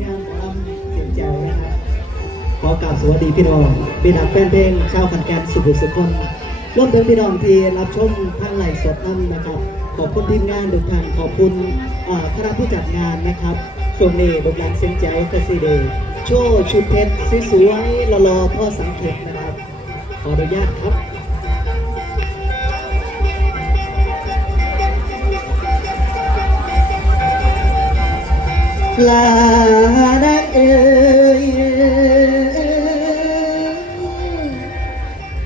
งานหอลเสียจ๋นะครับขอกล่าวสวัสดีพี่น้องพี่นักแฟนเพลงชาวขันแกนสุขุสุขคนร่วมถึงพี่น้องที่รับชมทางไลฟ์สดนั่นนะครับ ขอบคุณทีมงานทุกท่านขอบคุณคณะผู้จัดงานนะครับช่วงนี้บุทลันเซนเจลวกสิเดย์โชว์ชุดเพชรสวยๆรอๆพ่อสังเกตนะครับขออนุญาตครับ ลาดักเอ่ย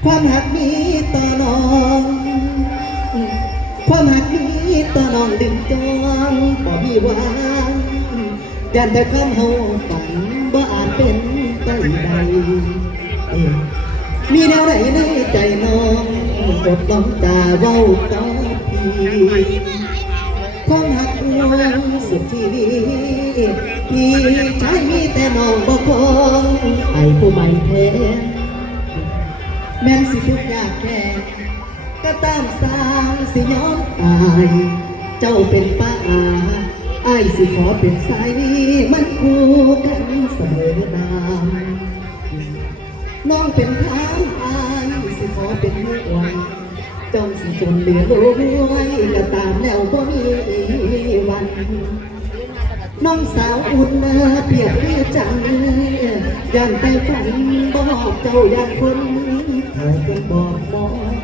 ความหักมีต่อน้อง ความหักมีต่อน้องดึงจองบ่มีหวางยันแต่ความเฮาฝันบ่อาจเป็นไปได้มีแนวไหนในใจน้องอดต้องตาเว้าต่อพี่ ความหักหวงสุดที่พี่ชายมีแต่น้องบ่คงไอ้ผู้ใหม่แท้แม่นสิทุกข์ยากแค่ก็ตามสร้างสิยอมตายเจ้าเป็นป้าอาไอ้สิขอเป็นไสมันคู่กันเสมอนาน้องเป็นทางอายสิขอเป็นห่ว จ้องสิจนเหลือรวยก็ตามแล้วบ่มีวัน น้องสาวอุ่นเนอเปียบเรือจังยันแต่ฝันบอกเจ้ายันคนเธอก็บอกมอง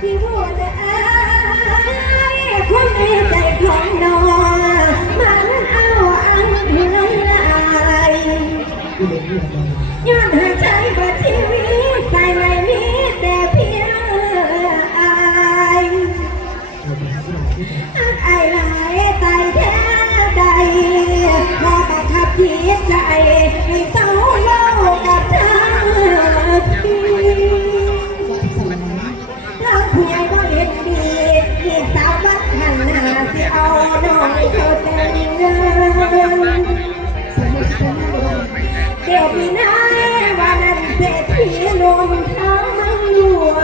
ที่พูดเอ้ยความในใจของน้อง เศร้าเล่ากับเธอพี่ว่าสมัยนั้นทางผู้ใหญ่ก็เห็นดีอีกสามวันข้างหน้าสิเอาน้องเขาแต่งงานเป็นนักร้องเดี๋ยวพี่นายวันนั้นเศรษฐีลงทางเมืองรวยนมาเขามา